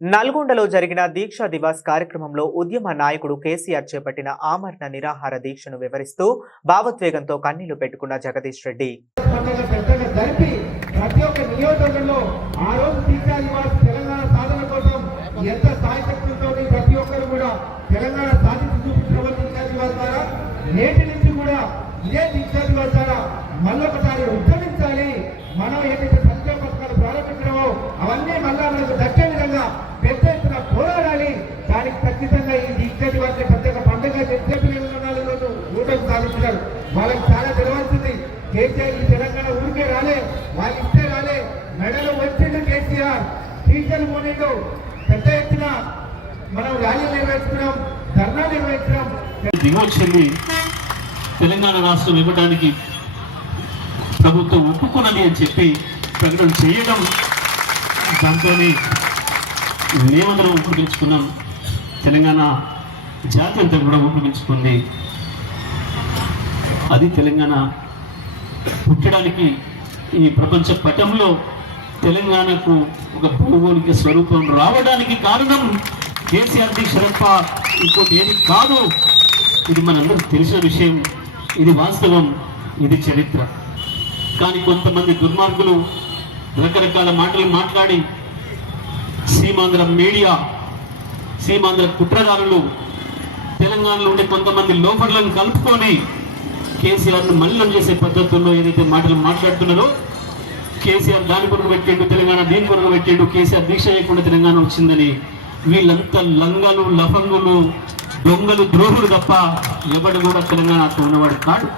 నల్గొండలో జరిగిన దీక్షా దివాస్ కార్యక్రమంలో ఉద్యమ నాయకుడు కేసీఆర్ చేపట్టిన ఆమరణ నిరాహార దీక్షను వివరిస్తూ భావోద్వేగంతో కన్నీళ్లు పెట్టుకున్న జగదీష్ రెడ్డి. ప్రతి ఒక్క నియోజకవర్గంలో ఆ రోజు దీక్షా దివాస్ తెలంగాణ సాధన కోసం ఎంత సాయశక్తులతో ప్రతి ఒక్కరు కూడా తెలంగాణ సాధించి చూపించిన దీక్షా దివాస్ ద్వారా నేటి నుంచి కూడా ఇదే దీక్షా దివాస్ ద్వారా మళ్ళొకసారి ఉద్యమించాలి. మనం ఏదైతే సంక్షేమ పథకాలు ప్రారంభించడమో అవన్నీ మళ్ళా మనకు దక్కే విధంగా పెద్ద ఎత్తున పోరాడాలి. దానికి ఖచ్చితంగా ఈ దీక్షా దివాస్ ప్రత్యేక పండుగ రోజు ఊటకు సాధించినారు. వాళ్ళకి చాలా తెలవాల్సింది. కేసీఆర్ ఈ తెలంగాణ ఊరికే రాలే, వాళ్ళు ఇస్తే రాలే, మెడలు వచ్చిండు కేసీఆర్, టీచర్లు పోనిండు, పెద్ద ఎత్తున మనం ర్యాలీలు నిర్వహించుకున్నాం, ధర్నా నిర్వహించడం. దిగొచ్చింది తెలంగాణ రాష్ట్రం ఇవ్వడానికి ప్రభుత్వం ఒప్పుకున్నది అని చెప్పి ప్రకటన చేయడం, దాంతో మేమందరం ఉపయోగించుకున్నాం. తెలంగాణ జాతి అంతా కూడా ఉపయోగించుకుంది. అది తెలంగాణ పుట్టడానికి ఈ ప్రపంచ పటంలో తెలంగాణకు ఒక భౌగోళిక స్వరూపం రావడానికి కారణం కేసీఆర్ దీక్ష తప్ప ఇంకోటి ఏది కాదు. ఇది మనందరూ తెలిసిన విషయం, ఇది వాస్తవం, ఇది చరిత్ర. కానీ కొంతమంది దుర్మార్గులు రకరకాల మాటలు మాట్లాడి సీమాంధ్ర మీడియా, సీమాంధ్ర కుట్రదారులు, తెలంగాణలో ఉండే కొంతమంది లోఫర్లను కలుపుకొని కేసీఆర్ను మల్లం చేసే పద్ధతుల్లో ఏదైతే మాటలు మాట్లాడుతున్నారో, కేసీఆర్ దాని కొరకు పెట్టిండు, తెలంగాణ దీని కొరకు పెట్టిండు, కేసీఆర్ దీక్ష చేయకుండా తెలంగాణ వచ్చిందని వీళ్ళంతా లంగలు, లఫంగులు, దొంగలు, ద్రోహులు తప్ప ఎవడు కూడా తెలంగాణతో ఉన్నవాడు కాడు.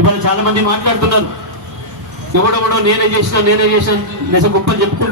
ఇవాళ చాలా మంది మాట్లాడుతున్నారు, ఎవడెవడో నేనే చేసిన నేస గొప్పలు చెప్పుకుంటూ